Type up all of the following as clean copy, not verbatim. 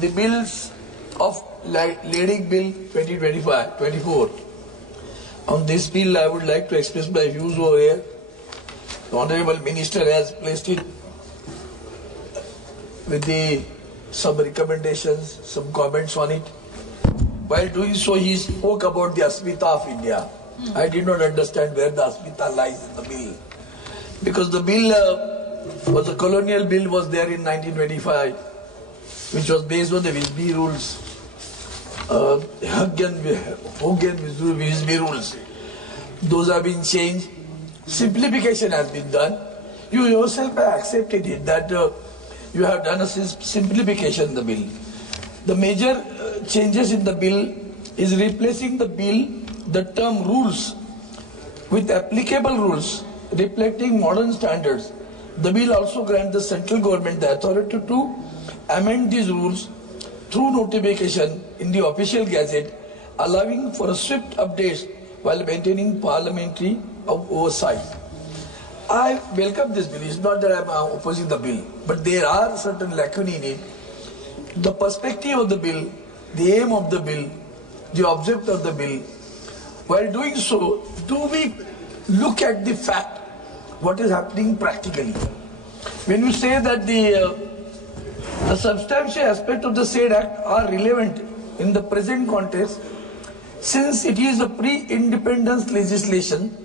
the bills of leading bill 2025-24. On this bill, I would like to express my views over here. The Honorable Minister has placed it with some recommendations, some comments on it. While doing so, he spoke about the Asmita of India. I did not understand where the Asmita lies in the bill. Because the bill was a colonial bill, was there in 1925, which was based on the Visby rules. Huggen Visby rules. Those have been changed. Simplification has been done. You yourself have accepted it that you have done a simplification in the bill. The major changes in the bill is replacing the term rules with applicable rules reflecting modern standards. The bill also grants the central government the authority to amend these rules through notification in the official gazette, allowing for a swift updates while maintaining parliamentary oversight. I welcome this bill. It's not that I am opposing the bill, but there are certain lacunae in it. The perspective of the bill, the aim of the bill, the object of the bill. While doing so, do we look at the fact, what is happening practically? When you say that the substantial aspects of the said act are relevant in the present context, since it is a pre-independence legislation,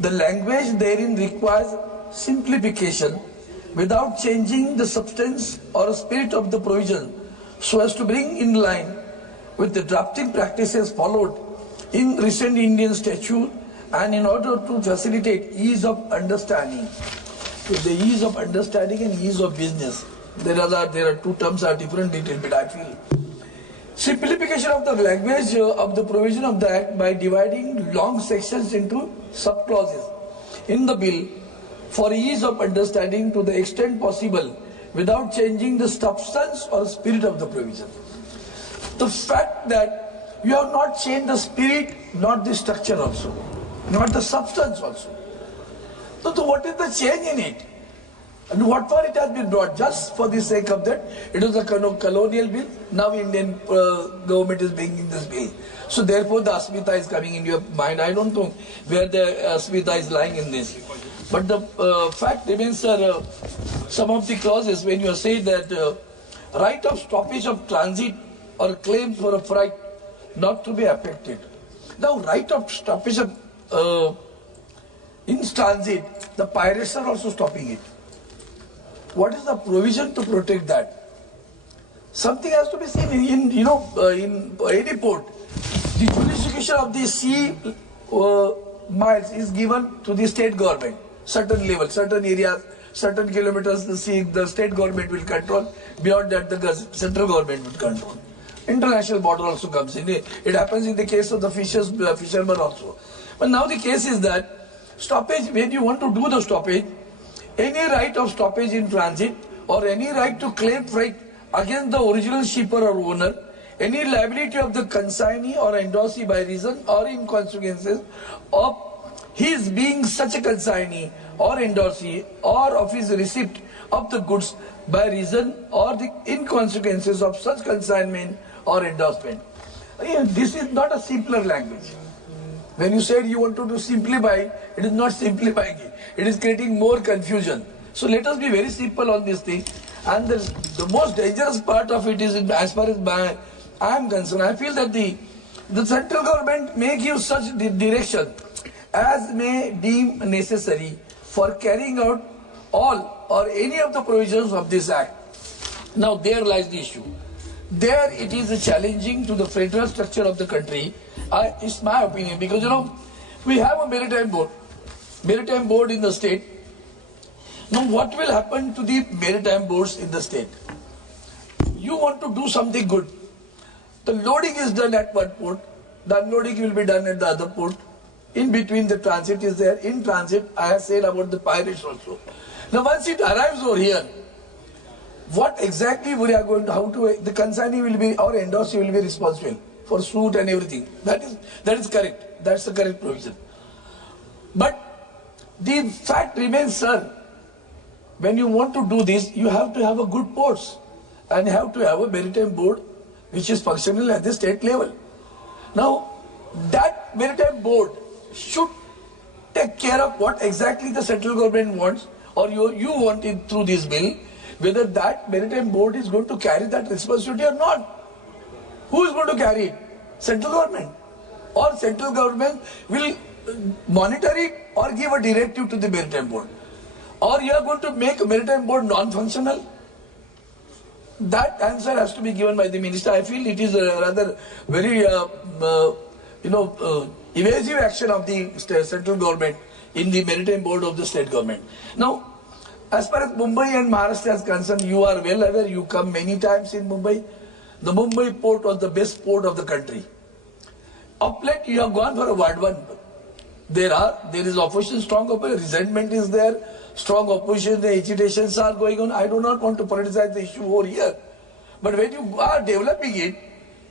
the language therein requires simplification without changing the substance or spirit of the provision, so as to bring in line with the drafting practices followed in recent Indian statute, and in order to facilitate ease of understanding. With the ease of understanding and ease of business, there are two terms are different little bit, I feel. Simplification of the language of the provision of the Act by dividing long sections into sub-clauses in the bill for ease of understanding to the extent possible without changing the substance or spirit of the provision. The fact that you have not changed the spirit, not the structure also, not the substance also. So what is the change in it? And what for it has been brought? Just for the sake of that, it was a colonial bill. Now Indian government is bringing this bill. So therefore the Asmita is coming in your mind. I don't know where the Asmita is lying in this. But the fact remains, sir, some of the clauses when you say that right of stoppage of transit or claims for a freight not to be affected. Now right of stoppage of in transit, the pirates are also stopping it. What is the provision to protect that? Something has to be seen in any port. The jurisdiction of the sea miles is given to the state government. Certain level, certain areas, certain kilometers the state government will control. Beyond that, the central government will control. International border also comes in. It happens in the case of the fishermen also. But now the case is that stoppage, when you want to do the stoppage, any right of stoppage in transit or any right to claim freight against the original shipper or owner, any liability of the consignee or endorsee by reason or in consequences of his being such a consignee or endorsee or of his receipt of the goods by reason or the inconsequences of such consignment or endorsement. Again, this is not a simpler language. When you said you wanted to simplify, it is not simplifying it. It is creating more confusion. So let us be very simple on this thing. And the most dangerous part of it is, as far as I am concerned, I feel that the central government may give such direction as may deem necessary for carrying out all or any of the provisions of this Act. Now there lies the issue. There it is challenging to the federal structure of the country. It's my opinion, because we have a maritime board in the state. Now what will happen to the maritime boards in the state? You want to do something good. The loading is done at one port, the unloading will be done at the other port. In between the transit is there. In transit, I have said about the pirates also. Now once it arrives over here, what exactly we are going to, the consignee will be, our endorsee will be responsible for suit and everything. That is correct. That's the correct provision. But the fact remains, sir, when you want to do this, you have to have a good ports. and have to have a maritime board which is functional at the state level. Now, that maritime board should take care of what exactly the central government wants or you want it through this bill, whether that maritime board is going to carry that responsibility or not. Who is going to carry it? Central government. Or central government will monitor it or give a directive to the maritime board. Or you are going to make a maritime board non-functional. That answer has to be given by the minister. I feel it is a rather very evasive action of the central government in the maritime board of the state government. Now, as far as Mumbai and Maharashtra is concerned, you are well aware, you come many times in Mumbai. The Mumbai port was the best port of the country. Of late, you have gone for a ward one. There is opposition, strong opposition, resentment is there, strong opposition, the agitations are going on. I do not want to politicize the issue over here. But when you are developing it,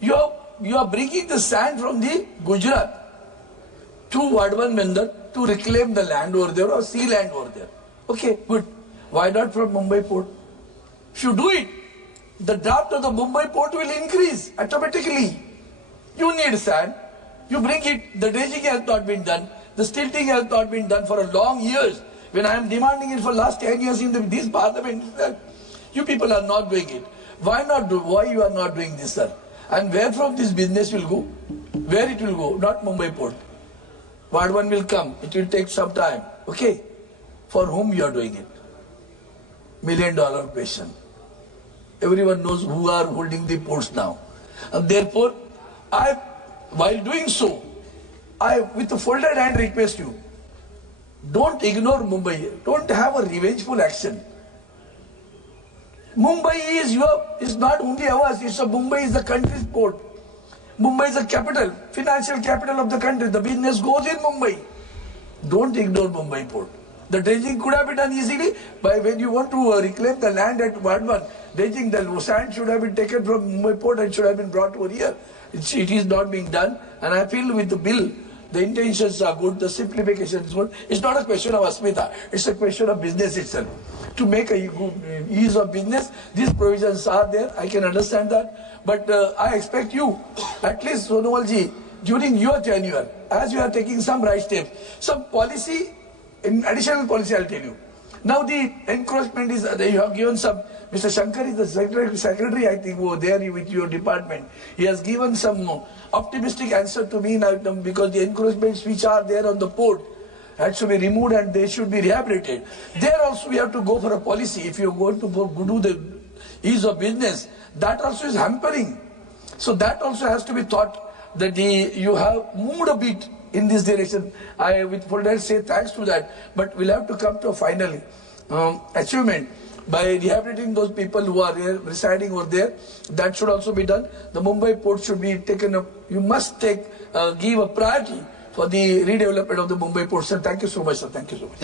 you are bringing the sand from the Gujarat to Vadwan Bandar to reclaim the land over there or sea land over there. Okay, good. Why not from Mumbai port? If you do it, the draft of the Mumbai port will increase automatically. You need sand. You bring it. The dredging has not been done. The stilting has not been done for a long years. When I am demanding it for last 10 years in this parliament, you people are not doing it. Why not do? Why you are not doing this, sir? And where from this business will go? Where it will go? Not Mumbai port. What one will come? It will take some time. Okay? For whom you are doing it? $1 million question. Everyone knows who are holding the ports now. And therefore, while doing so, I with a folded hand request you, don't ignore Mumbai. Don't have a revengeful action. Mumbai is not only ours. Mumbai is the country's port. Mumbai is the capital, financial capital of the country. The business goes in Mumbai. Don't ignore Mumbai port. The dredging could have been done easily by when you want to reclaim the land at Vadwan. Dredging, the sand should have been taken from Mumbai port and should have been brought over here. It is not being done, and I feel with the bill, the intentions are good, the simplification is good. It's not a question of Asmita, it's a question of business itself. To make a ease of business, these provisions are there, I can understand that. But I expect you, at least Sonowalji, during your tenure, as you are taking some right steps, some policy, in additional policy I'll tell you. Now the encroachment is, you have given some, Mr. Shankar is the secretary I think over there with your department. He has given some optimistic answer to me now because the encroachments which are there on the port had to be removed and they should be rehabilitated. There also we have to go for a policy. If you are going to do the ease of business, that also is hampering. So that also has to be thought that you have moved a bit in this direction. I with full delight say thanks to that, but we'll have to come to a final achievement by rehabilitating those people who are residing over there. That should also be done. The Mumbai port should be taken up. You must give a priority for the redevelopment of the Mumbai port. Sir, thank you so much, sir. Thank you so much.